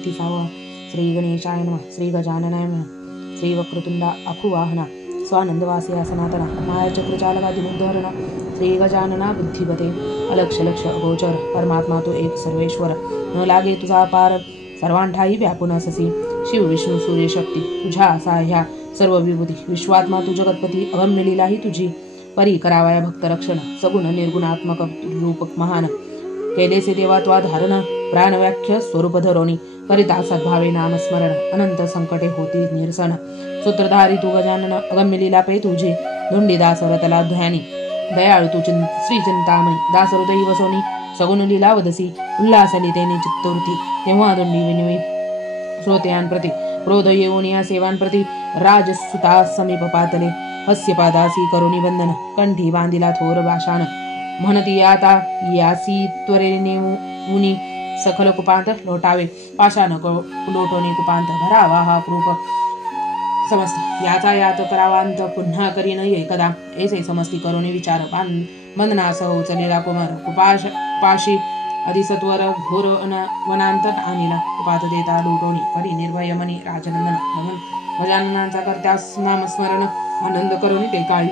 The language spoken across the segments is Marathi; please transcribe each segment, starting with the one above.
गणपती सावळ. श्री गणेशाय नमः. श्री गजाननाय नमः. श्री वक्रतुंडा अखुवाहना स्वानंदवासी सनातना मायाचक्रचालका दिनोद्धरण. श्री गजानना बुद्धिपते अलक्ष लक्ष अगोचर. परमात्मा तू एक सर्वेश्वर, न लागे तुझा पार, सर्वांठाई व्यापून अससी. शिव विष्णू सूर्य शक्ती तुझ्या साह्या सर्व विभूती. विश्वात्मा तू जगतपती, अगम्य लीला ही तुझी. परी करावया भक्त रक्षण, सगुण निर्गुणात्मक रूपक महान. केलेसे देवा त्वा धारण, प्राणव्याख्य स्वरूप धरोनी. करिता सद्भावे नामस्मरण, अनंत संकटे होती निरसन. सूत्रधारी तू गजानन, अगम्य लीला पे तुझी. धुंडी दास रतला ध्यानी, दयाळू तू श्री चिंतामणी. दास हृदयी वसोनी, सगुण लीला वदसी. उल्हासली तेने चित्तवृत्ती, तेव्हा धुंडी विनिवी. श्रोतयांप्रती क्रोध येऊन या सेवांप्रती. राजसुता समीप पातले, हस्यपादासी करुणी बंधन. कंठी बांधिला थोर भाषान, म्हणती आता यासी त्वरेने उनी. सखल कुपांत लोटावे, पाषाण लोटोने कुपांत. भरावा हा कृप समस्त, याचा यात करावांत. पुन्हा करीन एकदा, ऐसे समस्ती करुणी विचार. बंधनासह उचलेला कुमार, पाशी अधिसत्वर घोर वनांत आणिला. कुपात देता लोटोनी, करी निर्भय मनी राजनंदन. गजाननांचा करत्यास नामस्मरण, आनंद करुणी ते काळी.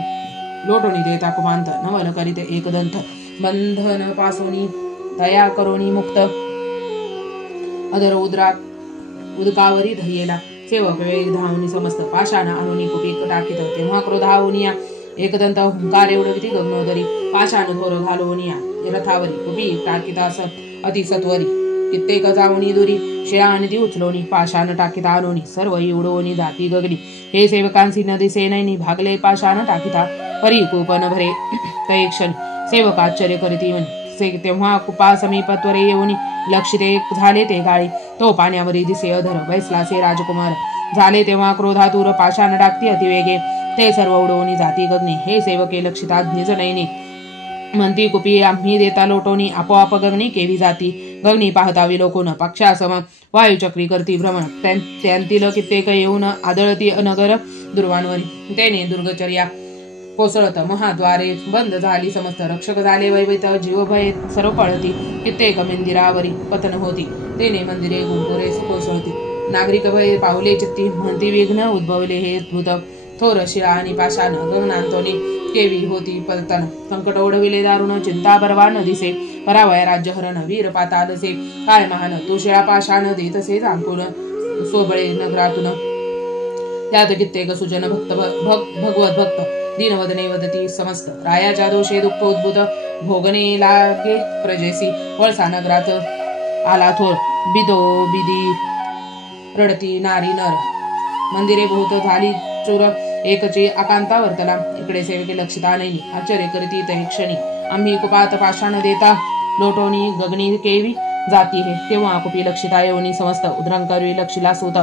लोटोनी देता कुपांत, नवल करीते एकदंत. बंधन पासोनी दया करोनी मुक्त. अधर उदकावरी धयेला. सेवक वेग धावनी समस्त, पाषाण आणुनी कुपी टाकीत. तेव्हा क्रोधावनिया एकदंत हुंकार एवढविती गगनोदरी. पाषाण थोर घालवनिया रथावरी, कुपी टाकीतास अतिसत्वरी. कित्येक जावणी दुरी, शिळा आणि ती उचलोनी. पाषाण टाकीता आणोनी, सर्व उडवणी जाती गगनी. हे सेवकांसी न दिसे नैनी, भागले पाषाण टाकीता. परी कुपन भरे तै क्षण, सेवक आश्चर्य करीती म्हणी. तेव्हा कुपा समीप त्वरे येऊनी, लक्षिते झाले ते गाळी. तो पाण्यावरी दिसे अधर, बैसलासे राजकुमार. झाले तेव्हा क्रोधातूर, पाषाण टाकती अतिवेगे. ते सर्व उडवणी जाती गगनी. हे सेवके लक्षिता निज नैनी, म्हणती कुपी आम्ही देता लोटोनी. आपोआप गगनी केवी जाती. गगनी पाहता विलोकून, पक्षासम वायुचक्री करती भ्रमण. त्यांतील कित्येक येऊन आदळती अनगर दुर्वांवरी. त्याने दुर्गचर्या कोसळत, महाद्वारे बंद झाली समस्त. रक्षक झाले वैवित, जीवभय सर्व पळती. कित्येक मंदिरावरी पतन होती, तेने मंदिरे गुंपुरे कोसळती. नागरिक भय पावले चित्ती, म्हणती विघ्न उद्भवले हे भूत. थोर शिळा आणि पाषाण गगनांतोनी केवी होती पतन. संकट ओढविले दारुण, चिंता बरवा न दिसे. करावया राज्यहरण, वीर पातालसे काय महान. तू शिळा पाषाण देतसे झांकून, सोबळे नगरातून. त्यात कित्येक सुजन भगवत भक्त, दीनवदने वदती समस्त. रायाच्या दोषे दुःख उद्भूत, भोगणे लागे प्रजेसी. वळसा नगरात आला थोर, बिदो बिदी रडती नारी नर. मंदिरे भूत झाली चूर, एकची आकांता वर्तला. इकडे सेवके लक्षिता नैनी, आश्चर्य करीती तै क्षणी. आम्ही कुपात पाषाण देता लोटोनी, गगनी केवी जाती हे. तेव्हा कुपी लक्षिता येऊनी समस्त, उद्रंकरी लक्षिला सूत.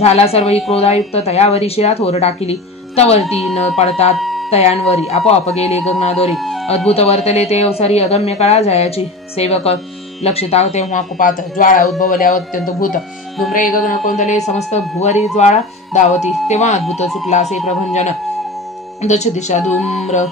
झाला सर्वही क्रोधायुक्त, तयावरी शिळा थोर टाकिली. तवरती न पडतात तयांवरी, आपोआप गेले गगनादोरी. अद्भुत वर्तले ते अवसरी, अगम्य कळा जयाची. सेवक लक्षिता तेव्हा कुपात, ज्वाळा उद्भवल्या अत्यंत भूत. धुम्रे गगन कोंदले, समस्त भुवरी ज्वाळा दावती. तेव्हा अद्भुत सुटलासे प्रभंजन, दश दिशा धूम्र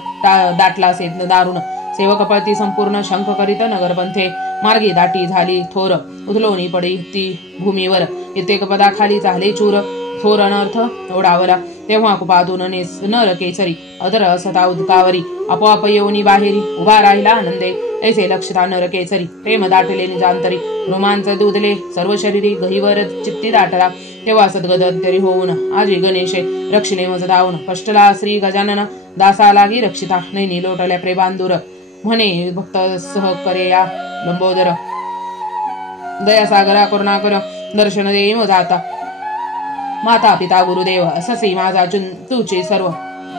दाटलासे दारुण. सेवक पळती संपूर्ण, शंख करीत नगरपंथे. मार्गी दाटी झाली थोर, उधलोनी पडी ती भूमीवर. कित्येक पदाखाली झाले चूर, थोर अनर्थ ओढावला. तेव्हा कुपातून नर केसरी, अधर असता उदकावरी. आपोआप येऊनी बाहेरी, उभा राहिला आनंदे. ऐसे लक्षिता नर केसरी, प्रेम दाटले निजांतरी. रोमांच दुधले सर्व शरीरी, गहीवर चित्ती दाटला. तेव्हा सद्गदंतरी होऊन, आजी गणेशे रक्षिले मज धावून. कष्टला श्री गजानन, दासा लागी रक्षिता. नैनी लोटल्या प्रेमांदूर, म्हणे भक्त सह करे या लंबोदर. दयासागरा करुणाकर, दर्शन देई मज आता. माता पिता गुरुदेव, अससी माझा तुचे सर्व.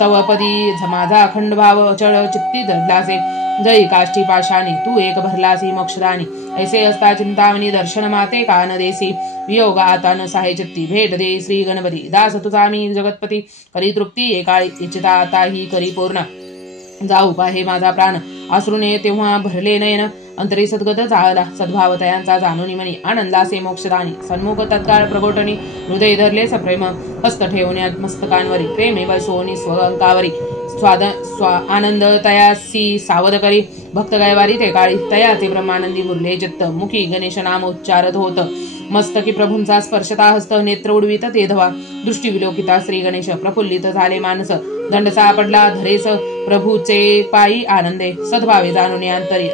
तव पदी माझा अखंड भाव, चळ चित्ती धरलासे. जई काष्टी पाशाने, तू एक भरलासी मोक्षदानी. ऐसे असता चिंतामणी, दर्शन माते कान देसी. वियोग आता न साहे चित्ती, भेट दे श्री गणपती. दास तुझा मी जगतपती, करी तृप्ती एकाळी. इच्छिता आता ही करी पूर्ण, जाऊ पाहे माझा प्राण. अश्रूने तेव्हा भरले नयन, अंतरी सद्गत झाला. सद्भाव तयांचा जाणूनी मनी, आनंदासे मोक्षदानी. सन्मुख तत्काळ प्रगोटणी, हृदय धरले सप्रेम. हस्त ठेवण्यात मस्तकांवरी, प्रेमे बसवणी स्वअंकावरी. आनंद तयासी सावध करी, भक्त गायवारी ते काळी. तयाचे ब्रह्मानंदी मुरले चित्त, मुखी गणेश नाम उच्चारत होत. मस्तकी प्रभूंचा स्पर्शता हस्त नेत्र उडवीत ते धवा दृष्टी विलोकिता श्री गणेश प्रफुल्लित झाले मानस दंड सापडला धरेस प्रभूचे पायी आनंदे सद्भावे जाणून अंतरी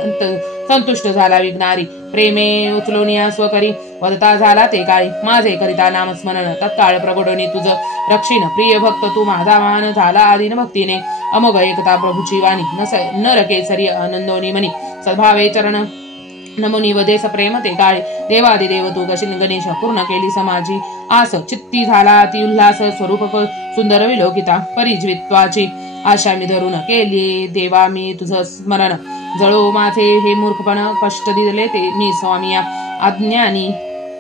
संतुष्ट झाला विघ्नारी प्रेमे उचलोनिया स्वकरी वदता झाला ते काळी माझे करिता नामस्मरण तत्काळ प्रगोडणी तुझ रक्षीण प्रिय भक्त तू माझा मान झाला आदिन भक्तीने अमोघ एकता प्रभूची वाणी नर केसरी आनंदोनी मनी सद्भावे चरण नमुनी वदेस प्रेम ते काळे देवादिदेव तू गणेश पूर्ण केली समाजी आस चित्ती झाला अति उल्हास स्वरूप सुंदर विलोकिता परिज्वित्वाची आशा मी धरून केली देवा मी तुझं स्मरण जळो माझे हे मूर्खपण कष्ट दिले ते मी स्वामिया अज्ञानी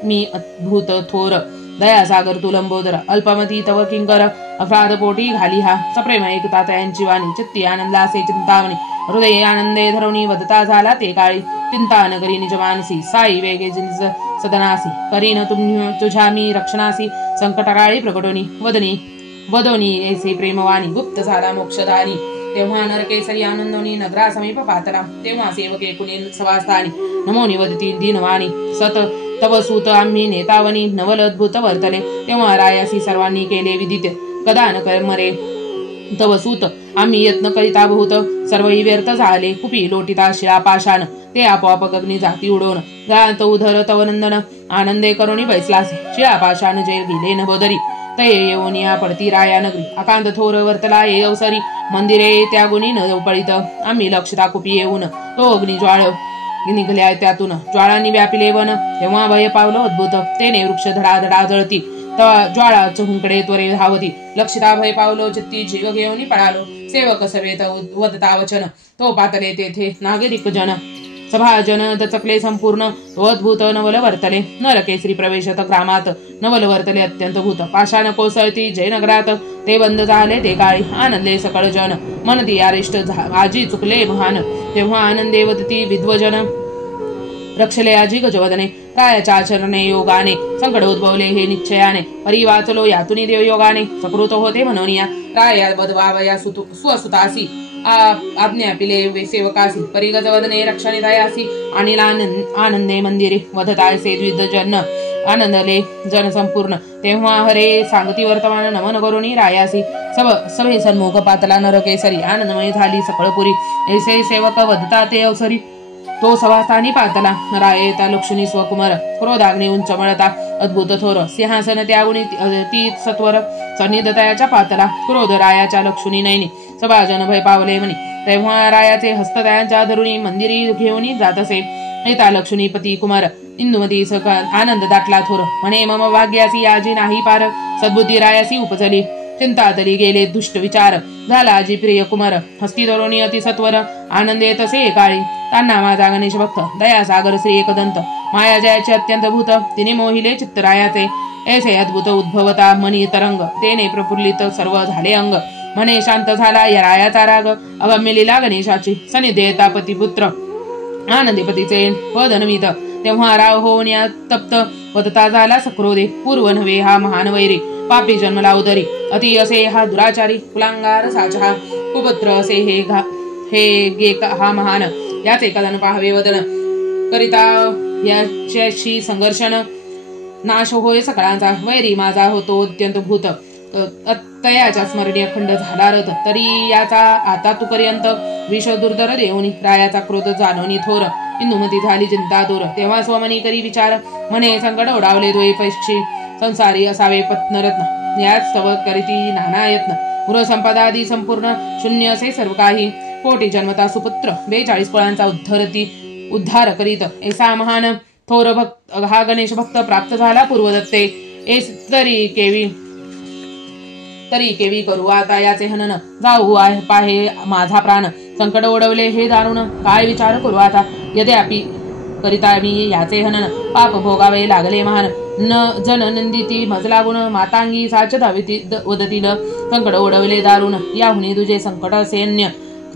मी अद्भुत थोर दयासागर तू लंबोदर अल्पमती तव किंकर अपराध पोटी घाली हा सप्रेम एकता तयांची वाणी चित्ती आनंदासे चिंतावणी हृदय आनंदे धरवणी वदता झाला ते काळी चिंता न करी निज मानसी साई वेगे निज सदनासी करीन तुझ्या मी रक्षणासी संकटकाळी प्रकटोनी वदोनी ऐसे प्रेमवाणी गुप्त झाला मोक्षदानी तेव्हा नरकेसरी आनंदोनी नगरा समीप पातला तेव्हा सेवके कुणी सवास्थानी नमोनी वदती दीनवाणी सत तव सूत आम्ही नेतावनी नवल अद्भुत वर्तले तेव्हा रायासी सर्वांनी केले विदित कदा न कर्मरे तव सूत आम्ही यत्न करिता बहुत सर्वही व्यर्थ झाले कुपी लोटिता शिळा पाषाण ते आपोआप गगनी जाती उडवून गात उधर तव नंदन आनंदे करुणी बैसलासे शिळा पाषाण जे गेले नभोदरी तय येऊनिया पडती राया नगरी अकांत थोर वर्तला ये अवसरी मंदिरे त्या गुणी न पळित आम्ही लक्षता कुपी येऊन तो अग्नी ज्वाळ निघल्या त्यातून ज्वाळांनी व्यापिले वन तेव्हा भय पावलं अद्भुत तेने वृक्ष धडाधडा जळती ज्वाळा चहुंकडे त्वरे धावती लक्षिता भय पावलो चित्ती जीव घेऊन पळालो सेवक सवेत वदता वचन तो पातले तेथे नागरिक जन सभाजन दचकले संपूर्ण तो अद्भुत नवल वर्तले नरकेसरी प्रवेशत ग्रामात नवल वर्तले अत्यंत भूत पाषाण कोसळती जयनगरात ते बंद झाले ते काळी आनंदले सकळ जन मनती आरिष्ट आजी चुकले महान तेव्हा आनंदे वदती विद्वजन रक्षले आजी गजवदने रायाच्या आचरणे योगाने संकट उद्भवले हे निश्चयाने परी वाचलो यातुनी देव योगाने सकृत होते मनोनिया राया बदवावया स्वसुतासी आज्ञा पिले सेवकासी परी गजवदने रक्षणे दयासी आणि आनंदे मंदिरे वदतायसे द्विजन आनंदले जन संपूर्ण तेव्हा हरे सांगती वर्तमान नमन करुणी रायासी सभे सन्मुख पातला नरकेसरी आनंदमय झाली सकळपुरी ऐसे सेवक वदता ते अवसरी तो सभास्थानी पातला रायेता लक्ष्मी स्वकुमार क्रोधाग्नी उंच मळता अद्भुत थोर सिंहासन त्यागुणी ती सत्वर सन्निधतायाच्या पातला क्रोध रायाच्या लक्ष्मी नयनी सभाजन भय पावले म्हणे तेव्हा रायाचे हस्त त्यांच्या धरुणी मंदिरी घेऊन जात असे येता लक्ष्मीपती कुमार इंदुमती आनंद दाटला थोर म्हणे मम भाग्यासी आजी नाही पार सद्बुद्धी रायासी उपजली चिंता तरी गेले दुष्ट विचार झाला आजी प्रिय कुमार हस्ती धरुणी अति सत्वर आनंदे तसे काळी त्यांना माझा गणेश भक्त दयासागर श्री एकदंत माया जयाचे अत्यंत भूत तिने मोहिले चित्तरायाचे ऐसे अद्भुत उद्भवता मनी तरंग तेने प्रफुल्लित सर्व झाले अंग म्हणे शांत झाला या रायाचा राग अगम्य लीला गणेशाची सनिधेता पतिपुत्र आनंदीपतीचे पद नमित तेव्हा राव होऊन या तप्त वदता झाला सक्रोधे पूर्व नव्हे हा महान वैरी पापी जन्मला उदरी अति असे हा दुराचारी कुलांगार साचा कुपुत्र असे हे गे हा महान याचे कदन पाहावे वदन करिता याच्याशी संघर्षण नाश होय सकळांचा वैरी माझा होतो अत्यंत भूत तयाच्या स्मरणीय खंड झाला रथ तरी याचा आता तू पर्यंत विष दुर्धर देऊनी रायाचा क्रोध जाणवणी थोर इंदुमती झाली चिंता दूर तेव्हा स्वमनी करी विचार म्हणे संकट ओढावले द्वै पैक्षी संसारी असावे पत्नरत्न याच स्तव करीती नाना यत्न गृह संपदादी संपूर्ण शून्य असे सर्व काही कोटी जन्मता सुपुत्र 42 फळांचा उद्धार करीत ऐसा महान थोर भक्त हा गणेश भक्त प्राप्त झाला पूर्वदत्ते तरी केवी करू आता याचे हनन जाऊ पाहे माझा प्राण संकट ओढवले हे दारुण काय विचार करू आता यद्यापि करिता मी याचे हनन पाप भोगावे लागले महान न जन नंदिती मजला गुण मातांगी साच धाविती वदतील संकट ओढवले दारुण याहुनी तुझे संकट सैन्य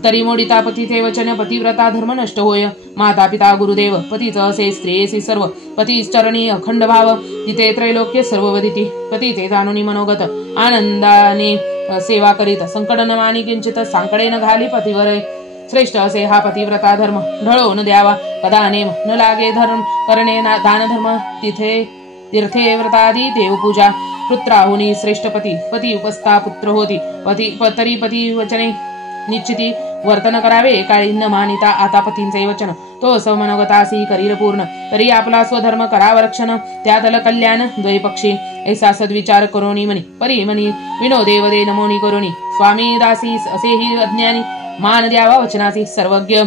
तरी मोडिता पतीचे वचन पतिव्रता धर्म नष्ट होय माता पिता गुरुदेव पतीच असे स्त्रियेसी सर्व पतीच चरणी अखंड भाव तिथे त्रैलोक्य सर्व वदिती पतीचे जाणुनी मनोगत आनंदाने सेवा करीत संकट न मानी किंचित सांकडे न घाली पतिवर श्रेष्ठ असे हा पतिव्रता धर्म ढळो न द्यावा कदा नेम न लागे धर्म करणे दान धर्म तिथे तीर्थे व्रतादी देवपूजा पुत्राहुनी श्रेष्ठपती पती उपस्था पुत्र होती तरी पती वचने निश्चिती वर्तन करावे काळी न मानिता आता पतींचे वचन तो समनगतासी करीर पूर्ण तरी आपला स्वधर्म कराव रक्षण त्यातल कल्याण द्वैपक्षी ऐसा सद्विचार करोनी मनी परी मनी विनोदेव दे नमोनी करोनी स्वामी दासी असेही अज्ञानी मान द्यावा वचनासी सर्वज्ञ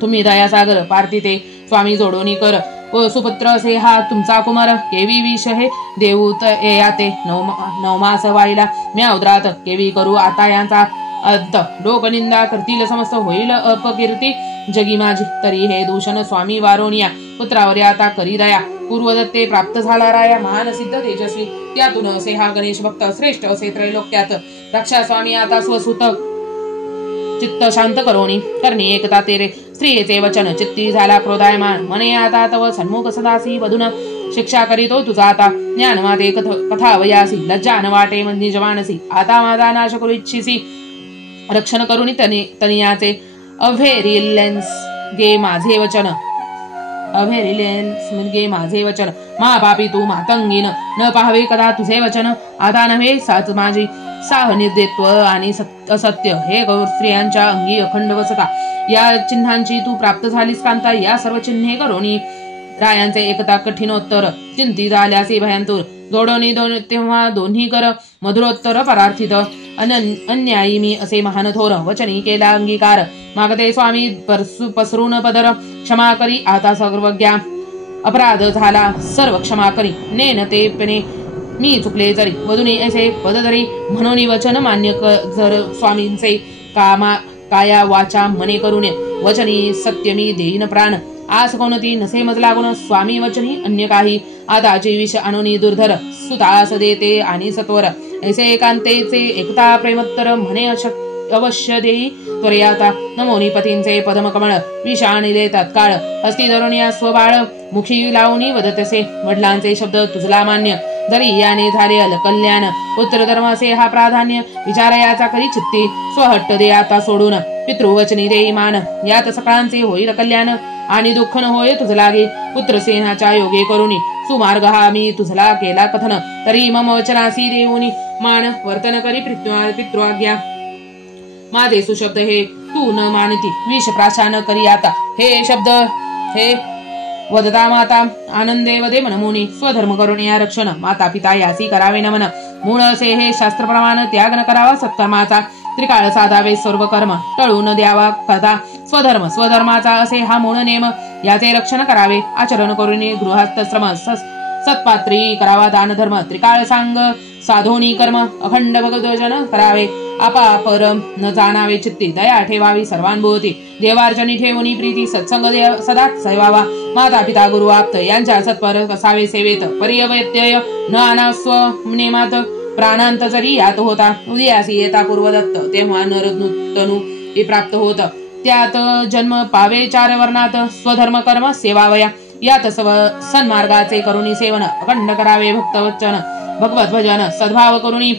तुम्ही दयासागर पार्थिते स्वामी जोडोनी कर सुपुत्र असे हा तुमचा कुमार केवी विष हे देऊत याते नवमास वाईला म्या उदरात केवी करू आता यांचा अंत लोकनिंदा करतील समस्त होईल अपकीर्ती जगी माझी तरी हे दूषण स्वामी वारोनिया पुत्रावर आता करी दया पूर्वदत्ते प्राप्त झाला राया महान सिद्ध तेजस्वी त्यातून असे हा गणेश भक्त श्रेष्ठ असे त्रैलोक्यात रक्षा स्वामी आता स्वसुत चित्त शांत करोनी करणी एकता तेरे स्त्रियेचे वचन चित्ती झाला क्रोधायमान मने आता तव सन्मुख सदासी वधून शिक्षा करीतो तुझा आता ज्ञान माते कथा वयासी लज्जा न वाटे निज मानसी आता माझा नाश करू इच्छिसी रक्षण करुनी तनियाचे अव्हेरिलेन्स गे माझे वचन मा पापी तू मातंगीन न पाहावे कदा तुझे वचन आता नव्हे साच माझी साह निर्देत्व आणि असत्य हे गौर स्त्रियांच्या अंगी अखंड वसता या चिन्हांची तू प्राप्त झालीस कांता या सर्व चिन्हे करोनी रायांचे एकता कठीणोत्तर चिंती झाल्यासे भयांतूर जोडोनी तेव्हा दोन्ही कर मधुरोत्तर परार्थित अन्यायी मी असे महान थोर वचनी केला अंगीकार मागते स्वामी पसरून पदर क्षमा करी आता सर्वज्ञा अपराध झाला सर्व क्षमा करी नेन ते पेने मी चुकले जरी वधुनी ऐसे पद धरी म्हणून वचन मान्य जर स्वामींचे काया वाचा मने करून वचनी सत्य मी देईन प्राण आस कोणती नसे मजला गुण स्वामी वचनी अन्य काही आदाचे विष आणूनी दुर्धर सुतास देते आणि सत्वर ऐसे एकांतेचे एकता प्रेमोत्तर म्हणे अवश्य देई त्वरयाता नमोनी पतींचे पदमकमळ विषाणिले तत्काळ हस्ती धरून या स्वबाळ मुखी लावणी वदतसे वडिलांचे शब्द तुझला मान्य जरी याने झाले अलकल्याण पुत्र धर्माचे हा प्राधान्य विचारयाचा करी चित्ती स्वहट्ट दे आता सोडून पितृवचनी देई मान यात सकाळांचे होईल कल्याण आणि दुःख न होय तुझ लागे पुत्रसेनाच्या योगे करुणी सुमार्ग हा मी तुझला केला कथन तरी मम वचनासी देऊनी मान वर्तन करी पितृआज्ञा माझे सुशब्द हे तू न मानती विष प्राशान करी आता हे शब्द हे वदता माता आनंदे वदे मनमुनी स्वधर्म करून या रक्षण माता पिता यासी करावे नमन मूळ असे हे शास्त्रप्रमाण त्याग न करावा सत्कर्माचा त्रिकाळ साधावे सर्व कर्म टळून द्यावा कथा स्वधर्माचा असे हा मूळ नेम याचे रक्षण करावे आचरण करून गृहस्थ श्रम सत्पात्री करावा दान धर्म त्रिकाळ सांग साधोनी कर्म अखंड भगवद्भजन करावे आपापर न जाणावे चित्ती दया ठेवावी सर्वांभोवती देवार्चनी ठेवणी प्रीती सत्संग सदा सैवावा माता पिता गुरु आप्त यांच्या सत्पर कसावे सेवेत पर्यवत्यय न अनास्व नेमात प्राणांत जरी यात होता उदयासी येता पूर्वदत्त तेव्हा नरतनु हे प्राप्त होत त्यात जन्म पावे चार वर्णात स्वधर्म कर्म सेवावया यात सन्मार्गाचे करुणी सेवन अखंड करावे भक्तवचन भगवत भजन सद्भाव करुणी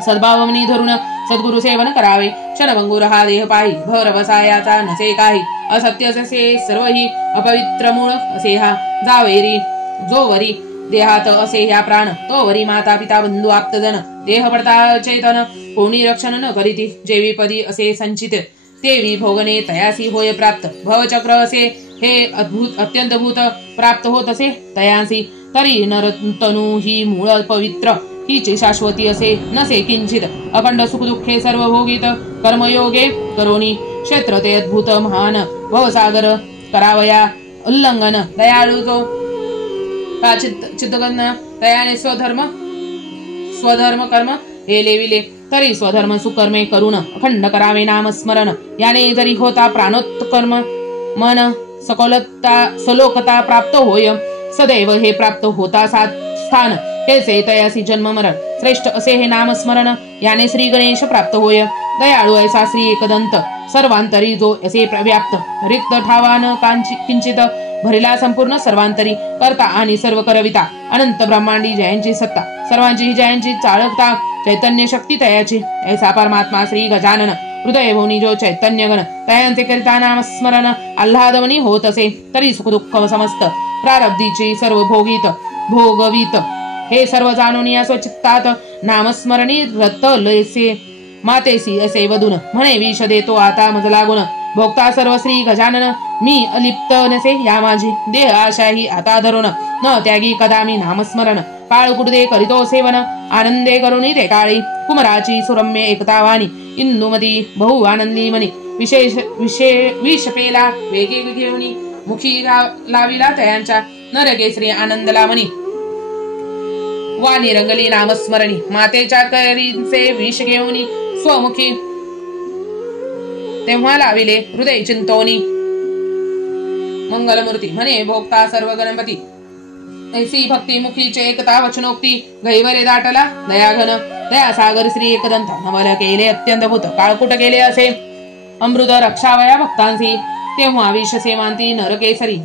सद्भावनी धरून सद्गुरु सेवन करावे क्षणभंगुर हा देह पाही भर बसायाचा नसे काही असत्य असे सर्वही अपवित्र मूळ असे हा जावेरी जोवरी देहात असे ह्या प्राण तोवरी माता पिता बंधू आप्तजन देह पडता चैतन कोणी रक्षण न करीती जेवी पदी असे संचित तेवी भोगने तयासी होय प्राप्त भवचक्र असे हे अद्भुत अत्यंत भूत प्राप्त होत असे तयासी तरी नरतनु ही मूळ पवित्र हिची शाश्वती असे नसे किंचित अखंड सुख दुःखे सर्व भोगित कर्मयोगे करोनी क्षेत्र ते अद्भुत महान भवसागर करावया उल्लंघन दयाळू जो का चित्तगन तयाने स्वधर्म कर्म हे लेविले तरी स्वधर्म सुकर्मे करून अखंड करावे नाम स्मरण याने जरी होता प्राणोत्कर्म मन सलोकता प्राप्त होय सदैव हे प्राप्त होता स्थान हेचे तयासी जन्म मरण श्रेष्ठ असे हे नाम स्मरण याने श्री गणेश प्राप्त होय दयाळू ऐसा श्री एकदंत सर्वांतरी जो असे व्याप्त रिक्त ठावान किंचित भरिला संपूर्ण सर्वांतरी करता आणि सर्व करविता अनंत ब्रह्मांडी जयांची सत्ता सर्वांची जयांची चाळकता चैतन्य शक्ती तयाची ऐसा परमात्मा श्री गजानन हृदय भोनी जो चैतन्यगण तयांचे करिता नाम स्मरण आल्हादवनी होत असे तरी सुख दुःख समस्त प्रारब्धीची सर्व भोगीत भोगवीत। हे सर्व जाणून या स्वचित्तात नामस्मरणी रत लयसे मातेसी असे वदून म्हणे विष देतो आता मज लागून। भोगता सर्व श्री गजानन मी अलिप्त नसे या माझी देह आशाही आता धरून न त्यागी कदा मी नामस्मरण। काळ कुडदे करीतो सेवन आनंदे करुणी ते काळी कुमराची सुरम्य एकतावाणी इंदुमती बहु आनंदी मनी विष पेला वेगे घेऊनी मुखी लाविला तयांच्या नरकेसरी आनंदला मनी वाणी रंगली नामस्मरणी मातेच्या करींचे विष घेऊनी स्वमुखी तेव्हा लाविले हृदय चिंतोनी। मंगलमूर्ती म्हणे भोगता सर्व गणपती ऐसी भक्ती मुखीचे एकता वचनोक्ती गैवरे दाटला दयाघन दयासागर श्री एकदंत नवल केले अत्यंत भूत काळकुट केले असे अमृत रक्षावया भक्तांसी। तेव्हा विष सेवांती नरकेसरी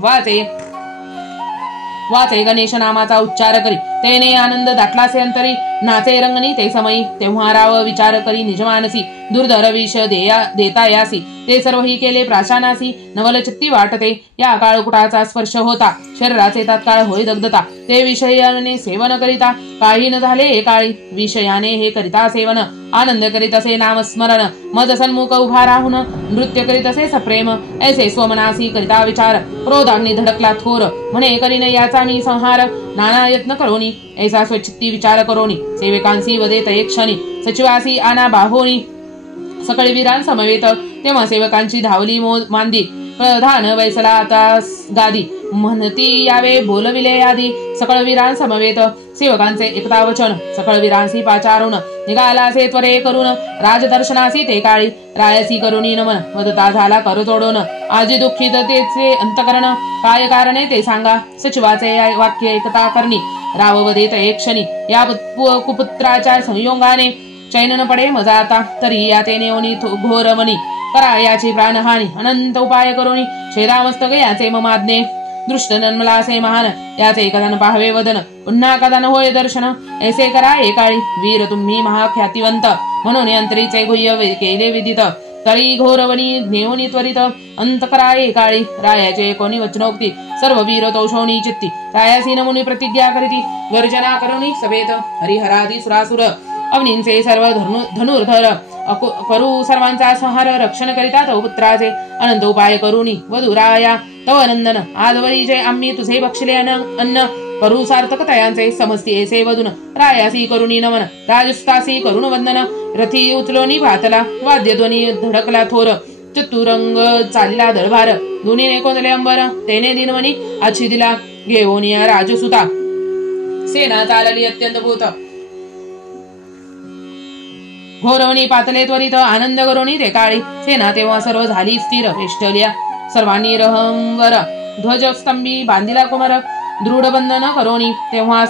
वाचे गणेश नामाचा उच्चार करी तेने आनंद दाटलासे अंतरी नाचे रंगणी ते समयी। तेव्हा राव विचार करी निजमानसी दुर्धर विष देता यासी ते सर्वही केले प्राशानासी नवल चित्ती वाटते या काळकुटाचा स्पर्श होता शरीराचे तात्काळ होय दग्धता ते विषयाने सेवन करिता काही न झाले एकाळी विषयाने हे करिता सेवन आनंद करीत असे नामस्मरण मज सन्मुख उभा राहून नृत्य करीत असे सप्रेम ऐसे स्वमनासी करिता विचार क्रोधाग्नी धडकला थोर म्हणे करीन याचा मी संहार नाना यत्न करोनी ऐसा स्वचित्ती विचार करोनी सेवकांसी वदे तये क्षणी सचिवासी आना बाहोनी सकळ वीरां समवेत। तेव्हा सेवकांची धावली मांदी प्रधान वैसला आता गादी म्हणती यावे बोलविले आधी सकळ वीरां समवेत सेवकांचे एकता वचन सकळ वीरांसी पाचारून निघालासे त्वरे करून राजदर्शनासी ते काळी रायसी करुणी नमन मदता झाला कर तोडून आजी दुःखित तेचे अंतकरण काय कारणे ते सांगा सचिवाचे वाक्य एकता करणी राववदेत एक क्षणी या कुपुत्राच्या संयोगाने चैन न पडे मजा आता तरी या तेने ओनी घोर मनी करा याची प्राणहानी अनंत उपाय करुणी छेदामस्तक याचे ममाज्ञे दृष्ट नन्मलासे महान याचे कदान पाहावे वदन पुन्हा कदान होय दर्शन ऐसे करा एकाळी वीर तुम्ही महाख्यातिवंत म्हणून अंतरीचे गुह्य केले विदित तळी घोरवणी नेऊनी त्वरित अंत करा एकाळी रायाचे कोणी वचनोक्ती सर्व वीर तोषोणी चित्ती रायासी नमुनी प्रतिज्ञा करीती गर्जना करुणी सभेत हरिहरादी सुरासुर अवनींचे सर्व धनुर्धर करू सर्वांचा संहार रक्षण करिता तव पुत्राचे अनंत उपाय करुणी वधुराया तव नंदन आजवरी जे आम्ही तुझे बक्षिले अन्न करू सार्थक तयांचे समस्ती ऐसे वदून रायासी करुणी नमन राजस्तासी करुण वंदन रथी उचलोनी भातला वाद्यध्वनी धडकला थोर चतुरंग चालिला दळभार दोन्हीने कोंदले अंबर तेने दिनवनी आछि दिला घेऊनिया राजसुता सेना चालली अत्यंत भूत घोरवणी पातले त्वरित आनंद करुणी ते काळी सेना तेव्हा सर्व झाली स्थिर वेष्टल्या सर्वांनी रहंवर ध्वजस्तंभी बांधिला कुमार दृढ बंधन करोनी तेव्हा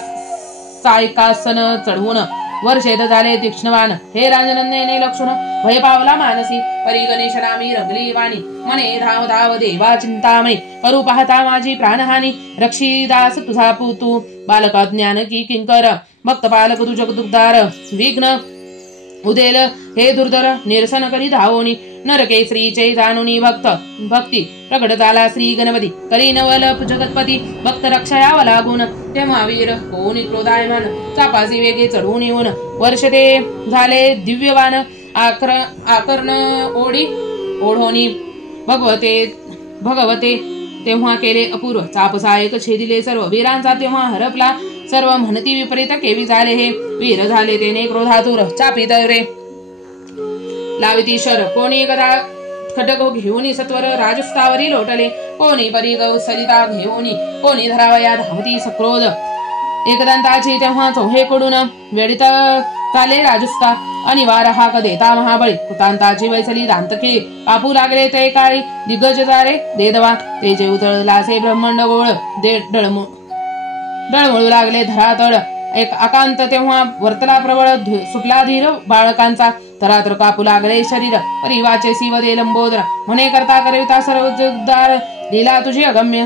सायकासन चढवून वर्षेत झाले तीक्ष्णवान हे राजनंदने लक्षण भय पावला मानसी परी गणेश नामी रंगली वाणी मने धाव धाव देवा चिंतामणी करू पाहता माझी प्राणहानी रक्षीदास तुझा पुतू बालक ज्ञान की किंकर भक्त पालक तुझ दुर्दार विघ्न उदेल हे दुर्धर निरसन करी धावोनी नरकेसरीचे जाणुनी भक्ती प्रगट झाला श्री गणपती करी नवल जगतपती भक्त रक्षयावा लागून तेव्हा वीर होऊन क्रोधायमान चापासी वेगे चढवून येऊन वर्ष ते झाले दिव्यवान आकर्ण ओढोनी भगवते तेव्हा केले अपूर्व चापसायक छेदिले सर्व वीरांचा तेव्हा हरपला सर्व म्हणती विपरीत केवी झाले हे वीर झाले तेने क्रोधातुर चापित रे लाविती शर कोणी गदा खडग घेऊनी सत्वर राजस्थावरी लोटले कोणी परी सलिता घेऊनी कोणी धरावया धावती सक्रोध एकदंताची तेव्हा चौहेकडून वेडित चाले राजस्था अनिवार हाक देता महाबळी कृतांताची वैसली दांतखिळी कापू लागले ते काळी दिग्गज जारे देदवा तेजे उतळलासे ब्रह्मांड गोळ डळमळू लागले धरातळ एक आकांत तेव्हा वर्तला प्रबळ सुटला धीर बाळकांचा तरातर कापू लागले शरीर परिवाचे शिवदे लंबोदर म्हणे करता करविता सर्व जगदार लीला तुझी अगम्य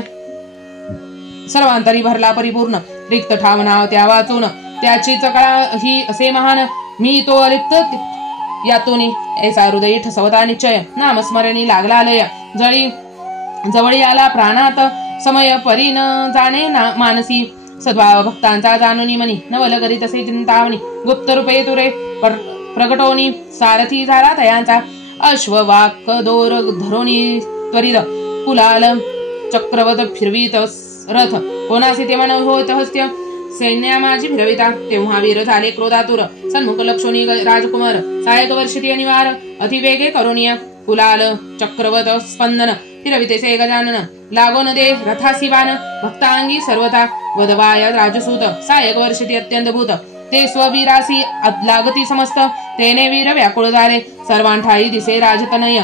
सर्वांतरी भरला परिपूर्ण रिक्त ठाव नाव त्या वाचून त्याची चकळा ही असे महान मी तो अलिप्त यातून ऐसा हृदय ठसवता निश्चय नामस्मरणी लागला लय जवळी आला प्राणात समय परी न जाणे मानसी सद्भाव भक्तांचा जाणूनी मनी नवल करीत असे चिंतामणी गुप्त रूपे तुरे प्रगटोनी सारथी झाला तयांचा अश्ववाक दोर धरोनी त्वरित कुलाल चक्रवत फिरवीत रथ कोणासी ते मन होत हस्त्य सैन्या माझी फिरविता तेव्हा वीर झाले क्रोधातुर सन्मुख लक्षोनी राजकुमार सायक वर्षिती अनिवार अतिवेगे करुणीय कुलाल चक्रवत स्पंदन फिरवितेसे गजानन लागोन दे रथासी बाण भक्तांगी सर्वथा वदवाय राजसूत सायक वर्षिती अत्यंत भूत ते स्ववीरासी लागती समस्त तेने वीर व्याकुळ झाले सर्वांठाई दिसे राजतनय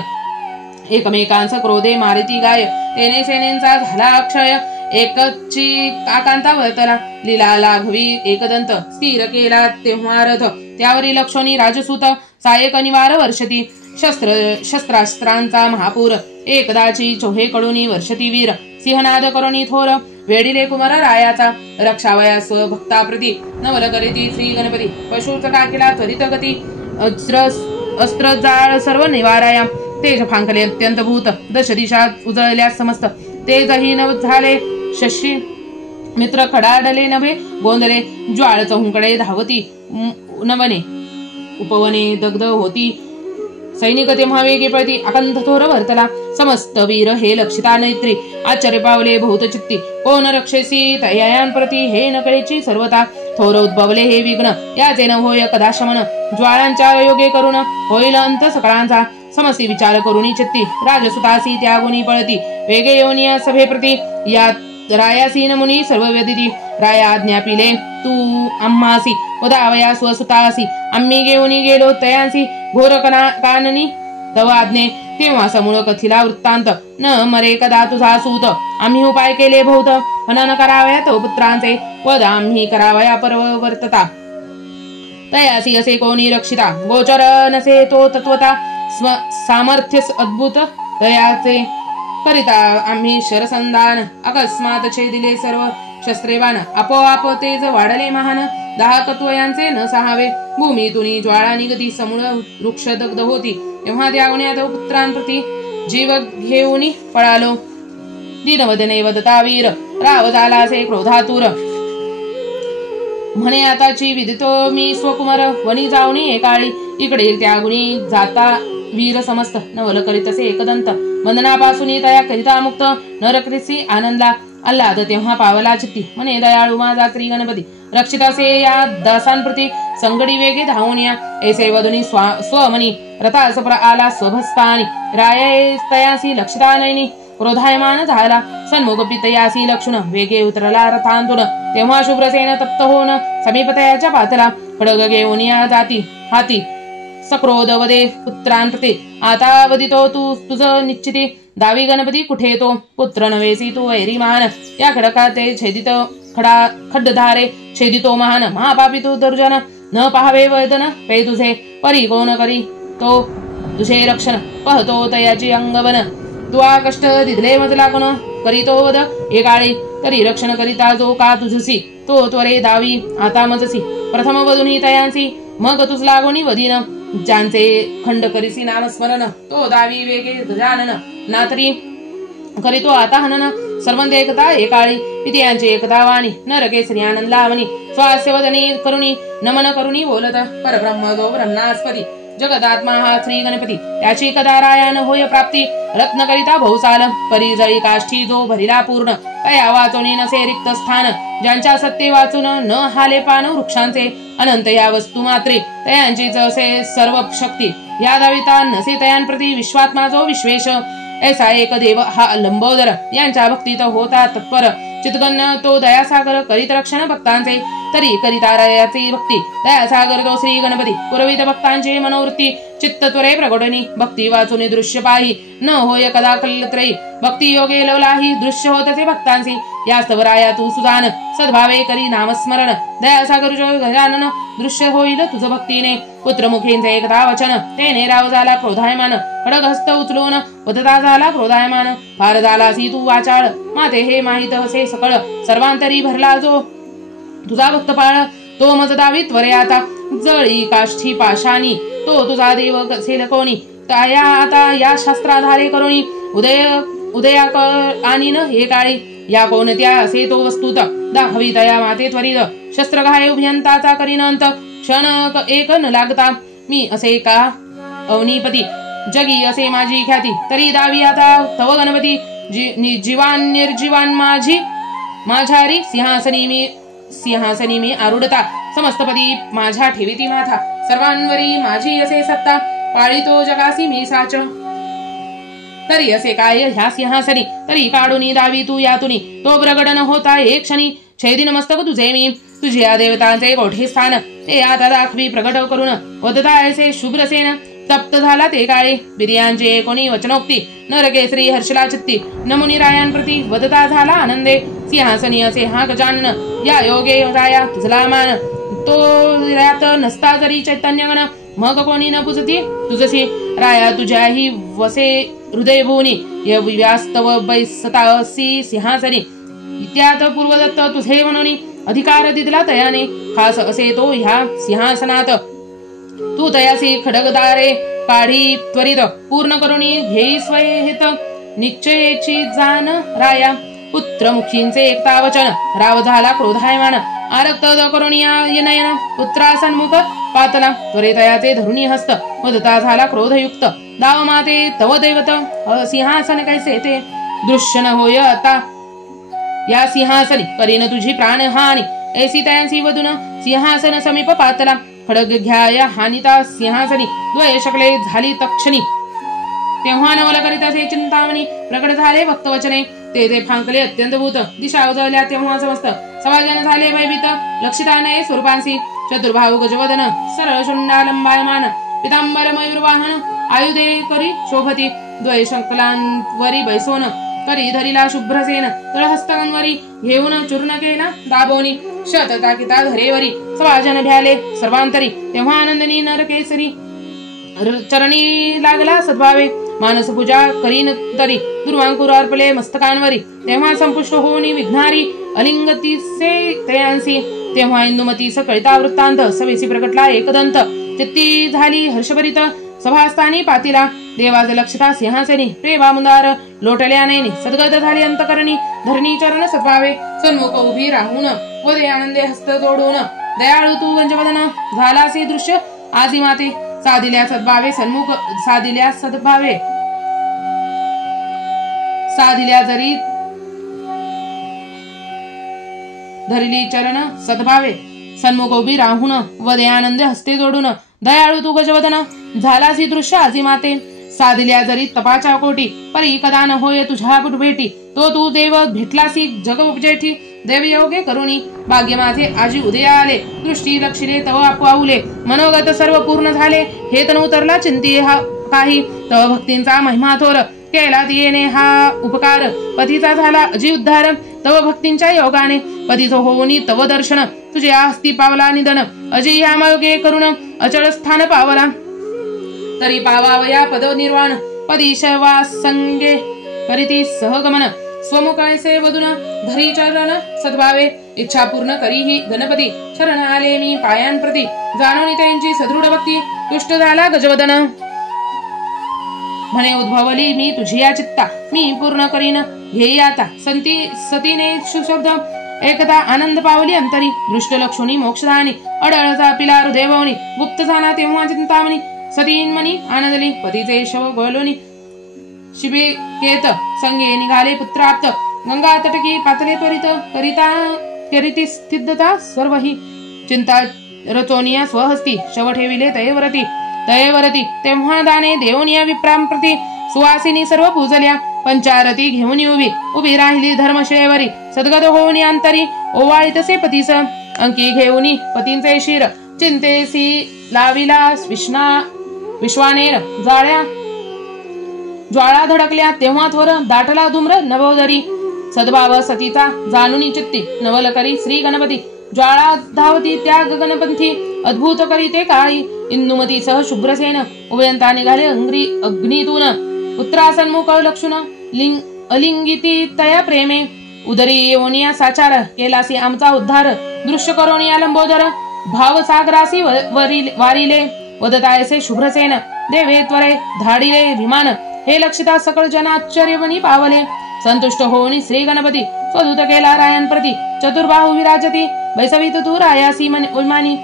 एकमेकांचा क्रोधे मारिती गाय तेने सेनेंचा झाला अक्षय एकची आकांता वर्तला लीला लाघवी एकदंत स्थिर केला तेव्हा रथ त्यावरी लक्षोनी राजसूत सायक अनिवार वर्षती शस्त्रास्त्रांचा महापूर एकदाची चोहे कडूनी वर्षती वीर सिंहनाद करुणी थोर वेडिले कुमार रायाचा रक्षावया स्वभक्ताप्रती नवल करीती श्री गणपती पशुचा टाकेला त्वरित गती अस्त्र जाळ सर्व निवाराया तेज फांकले अत्यंत भूत दश दिशात उजळल्या समस्त तेजही न झाले शशी मित्र खडाडले नभे गोंधळे ज्वाळ चहुंकडे धावती नवने उपवने दग्ध होती सैनिक तेव्हा वेगे पळती अकंठ थोर वर्तला समस्त वीर हे लक्षिता नैत्री आश्चर्य पावले बहुत चित्ती कोण रक्षेसी तयायांप्रती हे नकळेची सर्वता थोर उद्भवले हे विघ्न याचे न होय कदा शमन ज्वाळांच्या योगे करून होईल अंत सकळांचा समस्ती विचार करुणी चित्ती राजसुतासी त्या गुणी पळती वेगे योनिया सभेप्रती या रायासी नमुनी सर्व व्यदिती राया आज्ञा पिले तू आम्हासी उदावया स्वसुतासी आम्ही घेऊनी गेलो तयांसी घोर काननी तव आज्ञे तेव्हा समूळ कथिला वृत्तांत न मरे कदा तुझा सूत आम्ही उपाय केले बहुत हनन करावया तो पुत्रांचे वद आम्ही करावया परवर्तता तयासी असे कोणी रक्षिता गोचर नसे तो तत्वता सामर्थ्य अद्भुत तयाचे करिता आम्ही शरसंधान अकस्मात छेदिले सर्व शस्त्रेवान आपोआप तेज वाढले महान दाहकत्वयांचे न सहावे भूमीतुनी ज्वाळा निगती समूळ वृक्ष दग्ध होती तेव्हा त्या अज्ञात पुत्रांप्रती जीव घेऊनी पळालो दीनवदने वदता वीर राव झाला असे क्रोधातुर म्हणे आताची विदितो मी स्वकुमार वनी जाऊनी एकाळी इकडे त्या गुणी जाता वीर समस्त नवल करीत असे एकदंत वंदनापासून तया करिता मुक्त नरकरिसी आनंदला आल्हाद तेव्हा पावला चित्ती म्हणे दयाळू माझा श्री गणपती रक्षित असे या दासांप्रती संगडी वेगे धावून या ऐसे वदुनी स्वमनी रथास आला स्वभस्तानी राय तयासी लक्षिता नयनी क्रोधायमान झाला सन्मुख पितयासी लक्षण वेगे उतरला रथांतून तेव्हा शुभ्रसेन तप्त होऊन समीपतयाच्या पातला खडग घेऊन या जाती हाती सक्रोध वदे पुत्रांप्रती आता वदितो तू तुझ निश्चिती दावी गणपती कुठे तो पुत्र नवेसी तू वैरी महान या खडकाते छेदित खड्डधारे छेदितो महान महापापी तू दुर्जन न पाहावे वैदन पे तुझे परी कोण करी तो तुझे रक्षण पाहतो तयाची अंगवन तुआ कष्ट दिधले मजला कोण करीतो वद एकाळी तरी रक्षण करिता जो का तुझसी तो त्वरे दावी आता मजसी प्रथम वदुनी तयांसी मग तुझ लागोनी वदीन ज्यांचे खंड करीसी नामस्मरण तो दावी वेगे गजानन नातरी करीतो आता हनन सर्वंत एकता एकाळी पित्यांची एकता वाणी नरकेसरी आनंद लावणी स्वास्य वदनी करुणी नमन करुणी बोलत परब्रह्म जो ब्रह्मणास्पती जगदात्मा हा श्री गणपती त्याची कदा रायान होय प्राप्ती रत्न करिता बहुसाल परिजळी काष्ठी जो भरिला पूर्ण तया वाचोनी नसे रिक्त स्थान ज्यांच्या सत्ते वाचून न हाले पान वृक्षांचे अनंत या वस्तू मात्रे तयांची जसे सर्व शक्ती या दाविता नसे तयांप्रती विश्वात्मा जो विश्वेश ऐसा एक देव हा लंबोदर यांच्या भक्तीत होता तत्पर चितगन्न तो दयासागर करीत रक्षण भक्तांचे तरी करिता रायाची भक्ती दयासागर तो श्री गणपती पुरवित भक्तांची मनोवृत्ती चित्त त्वरे प्रगटनी भक्ती वाचून दृश्य पाही न होय कदा कल्लत्रयी भक्ती योगे लवलाही दृश्य होतसे भक्तांची यास्तव राया तू सुजान सद्भावे करी नामस्मरण दयासागर गजानन दृश्य होईल तुझ भक्तीने पुत्र मुखेंचे एकदा वचन तेने राव झाला क्रोधायमान खडग हस्त उचलून वदता झाला क्रोधायमान फार झालासी तू वाचाळ माते हे माहित असे सकळ सर्वांतरी भरला जो तुझा भक्त पाळ तो मज दावी त्वरे आता जळी काष्ठी पाशानी तो तुझा देव कसेल कोणी तया आता या शास्त्राधारे करुणी उदया आणि न हे काळी या कोणत्या असे तो वस्तुत दाखवी तया माते त्वरित शस्त्रघाय उभयंताचा करीनंत क्षण एक न लागता मी असे का अवनीपती जगी असे माझी ख्याती तरी दावी आता तव गणपती जीवान निर्जीवान माझारी सिंहासनी मी आरूढता समस्तपदी माझ्या ठेविती माथा सर्वांवरी माझी असे सत्ता पाळीतो जगासी मी साच तरी असे काय ह्या सिंहासनी तरी काढूनी दावी तू यातुनी तो प्रगट न होता एक क्षणी छेदिन मस्तक तुझे मी तुझ्या देवतांचे कोठे स्थान ते आता दाखवी प्रगट करून वदता ऐसे शुभ्रसेन तप्त झाला ते काळे बिर्यांचे कोणी वचनोक्ती नरकेसरी हर्षला चित्ती नमुनी रायांप्रती वदता झाला आनंदे सिंहासनी असे हा गजानन या योगे राया तुझला मान तो रात नसता तरी चैतन्यगण मग कोणी न पुजती तुझसी राया तुझ्याही वसे हृदय भुवनी व्यास्तव बैसतासी सिंहासनी त्यात पूर्वदत्त तुझे म्हणून अधिकार दिला तयाने खास असे तो ह्या सिंहासनात तू तयासी खडगदारे काढी त्वरित पूर्ण करुणी घेई स्वयहित निश्चयेची जाण राया पुत्रमुखींचे एकता वचन राव झाला क्रोधायमान आरक्त करुणिया नयन पुत्रा सन्मुख पातला त्वरितयाचे धरुणी हस्त मदता झाला क्रोधयुक्त दाव माते तव दैवत सिंहासन कैसे ते दृश्य न होय आता या सिंहासनी करीन तुझी प्राणहानी ऐसी तयांसी वदून सिंहासन समीप पातला खडग घ्याया हानिता सिंहासनी द्वय शकले झाली तक्षणी तेव्हा नवल करीत असे चिंतामणी प्रकट झाले वक्तवचने ते फांकले अत्यंत भूत दिशा उजवल्या तेव्हा समस्त सवाजन झाले भयभीत लक्षिताने स्वरूपांसी चतुर्भाव गजवदन सरळ शुंडालंबायमान पितांबर मयूरवाहन आयुधे करी शोभती द्वय शंकलांवरी बैसोन करी धरिला शुभ्रसेन तळहस्तकांवरी घेऊन चूर्ण केला दाबोनी शतताकिता धरेवरी सवाजन भ्याले सर्वांतरी तेव्हा आनंदनी नरकेसरी चरणी लागला सद्भावे मानस पूजा करीन तरी दुर्वांकुर अर्पले मस्तकांवरी तेव्हा संपुष्ट होऊनी विघ्नारी अलिंगतीसे तयांसी तेव्हा इंदुमती सकळिता वृत्तांत सवेसी प्रकटला एकदंत चित्ती झाली हर्षभरित सभास्थानी पातिला देवाज लक्षता सिंहासनी प्रेमा मुंदार लोटल्याने सद्गत झाली अंतकरणी धरणी चरण सद्भावे सन्मुख उभी राहून वदे आनंदे हस्त जोडून दयाळू तू गंजवदन झालासी दृश्य आजी माते साधिल्या सद्भावे सन्मुख साधिल्या सद्भावे साधिल्या जरी धरली चरण सद्भावे सन्मुख उभी राहून वदे आनंदे हस्ते जोडून दयाळू तू गजवदन झालासी दृश्य आजी माते साधिल्या जरी तपाच्या कोटी परी कदा न होय तुझ्या बुट भेटी तो तू देव भेटलासी जग उपजेठी देवयोगे करुणी भाग्य माझे आजी उदया आले दृष्टी लक्षिले तव पाऊले मनोगत सर्व पूर्ण झाले हे तन उतरला चिंती हा काही तव भक्तींचा महिमा थोर केला येणे हा उपकार पतीचा झाला अजी उद्धार तव भक्तींच्या योगाने पतीच होऊनी तव दर्शन तुझे आस्ती पावला निधन अजी ह्या मार्गे करुण अचळ स्थान पावला तरी पावावया पद निर्वाण पदी शैवास संगे करीती सहगमन स्वमुख ऐसे वदून धरी चरण सद्भावे इच्छा पूर्ण करीही गणपती शरण आले मी पायांप्रती जाणून त्यांची सदृढ भक्ती तुष्ट झाला गजवदन म्हणे उद्भवली मी तुझी या चित्ता मी पूर्ण करीन घेई आता सतीने सुशब्द एकदा आनंद पावली अंतरी दृष्ट लक्षुनी मोक्षदानी अडळचा पिला हृदयभवनी गुप्त झाला तेव्हा चिंतामणी सतीन्मनी आनंदली पतीचे शव गोलोनी शिबिकेत संगे निघाले पुत्राप्त गंगा तटकी पातले त्वरित करिती स्थितता सर्व ही चिंता रचोनिया स्वहस्ती शव ठेविले तयवरती तेव्हा दाने देवनिया विप्रांप्रती सुवासिनी सर्व पूजल्या पंचारती घेऊन उभी राहिली धर्मशिळेवरी सद्गत होऊन अंतरी ओवाळीतसे पतीस अंकी घेऊन पतींचे शिर चिंतेसी लाविला विश्वानेर ज्वाळा धडकल्या तेव्हा थोर दाटला धुम्र नवोदरी सद्भाव सतीचा जाणूनी चित्ती नवल करी श्री गणपती ज्वाळा धावती त्या गगनपंथी अद्भुत करीते काळी इंदुमती सह शुभ्रसेन उभयंता निघाले अग्नीतून पुत्रासन्मुख लक्षुण अलिंगिती तया प्रेमे उदरी येऊनिया साचार केलासी आमचा उद्धार दृश्य करोनिया लंबोदर भाव सागरासी वारिले वदतायसे शुभ्रसेन देवे त्वरे धाडिले विमान हे लक्षिता सकळ जन आश्चर्यवनी पावले संतुष्ट होऊन श्री गणपती स्वदूत केला रायांप्रती चतुर्बाहू विराजती वैसवित तू रायासी विमानी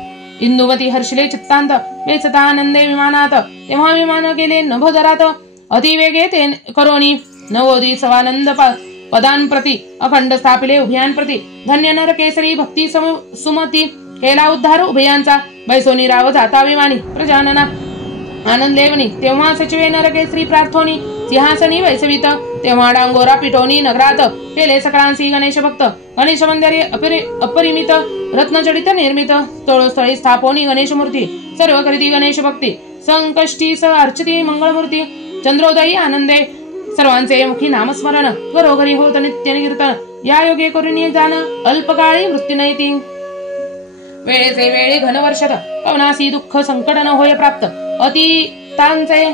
इंदुमती हर्षले चित्तांत वेचता आनंदे विमानात तेव्हा विमान गेले नभोदरात अतिवेगे ते करोनी नवोदी सवानंद पदांप्रती अखंड स्थापिले उभयांप्रती धन्य नर केसरी भक्ती सुमती केला उद्धार उभयांचा बैसोनी राव जाता विमानी प्रजानना आनंद लेवणी तेव्हा सचिवे नरकेसरी प्रार्थोनी सिंहासनी वैसवित तेव्हा डांगोरा पिटोनी नगरात केले सकळांसी गणेश भक्त गणेश मंदिरे अपरिमित रत्नजडित निर्मित तोळस्थळी स्थापोनी गणेश मूर्ती सर्व करीती गणेश भक्ती संकष्टी स अर्चिती मंगळमूर्ती चंद्रोदयी आनंदे सर्वांचे मुखी नामस्मरण घरोघरी होत नित्य कीर्तन या योगे करून जाण अल्पकाळी वृत्ती नयती वेळेचे वेळी घनवर्षात पवनासी दुःख संकट न होय प्राप्त अतितांचे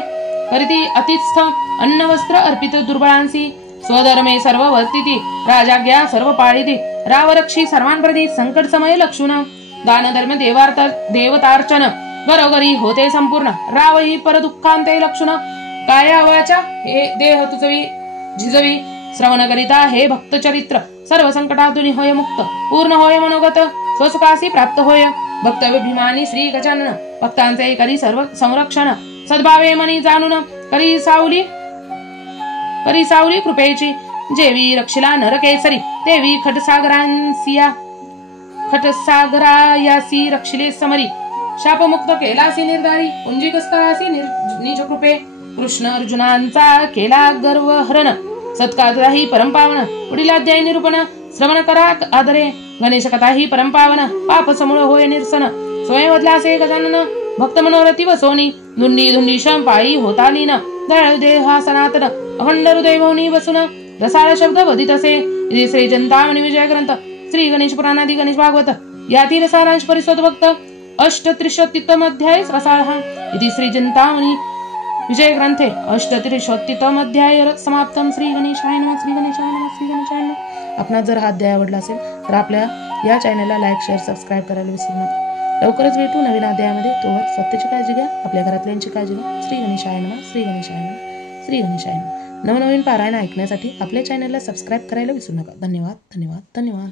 करीती अतिस्थ अन्न वस्त्र अर्पित दुर्बळांसी स्वधर्मे सर्व वर्तिती राजाज्ञा सर्व पाळिती रावरक्षी सर्वांप्रती संकट समय लक्षुण दान धर्म देवतार्चन घरोघरी होते संपूर्ण राव ही पर दुःखांते लक्षुण काया वाचा हे देह तुझवी झिजवी श्रवण करिता हे भक्त चरित्र सर्व संकटातून होय मुक्त पूर्ण होय मनोगत स्वसुखासी प्राप्त होय भक्तभिमानी श्री गजानन भक्तांचे करी सर्व संरक्षण सद्भावे मनी जाणून करी सावली कृपेची जेवी रक्षिला नरकेसरी देवी खटसागरायासी रक्षिले समरी शापमुक्त केलासी निर्धारी पुंजिक स्थळासी निज कृपे कृष्ण अर्जुनांचा केला गर्व हरण सत्काही परमपावन पुढील अध्याय निरूपण श्रवण करा आदरे गणेश कथा ही परमपावन पाप समूळ होय निरसन स्वयंवदलासे गजानन भक्त मनोरथी वसोनी धुंडी धुंडी शम पायी होता लीन दयाळु देहा सनातन अखंड हृदय भवनी बसून रसाळ शब्द वदित असे श्री चिंतामणी विजय ग्रंथ श्री गणेश पुराणादि गणेश भागवत यातील सारांश परिशोध भक्त अष्टत्रिशोत्तम अध्याय रसाळ इति श्री चिंतामणी विजय ग्रंथे अष्टत्रिशोत्तम अध्याय समाप्तम श्री गणेशाय नमः श्री गणेशाय नमः श्री गणेशाय नमः। आपणास जर हा अध्याय आवडला असेल तर आपल्या या चॅनलला लाईक शेअर सबस्क्राईब करायला विसरू नका। लवकरच भेटू नवीन अध्यायामध्ये। तोवर स्वतःची काळजी घ्या, आपल्या घरातल्यांची काळजी घ्या। श्री गणेशाय नमः श्री गणेशाय नमः श्री गणेशाय नमः। नवनवीन पारायण ऐकण्यासाठी आपल्या चॅनलला सबस्क्राईब करायला विसरू नका। धन्यवाद धन्यवाद धन्यवाद।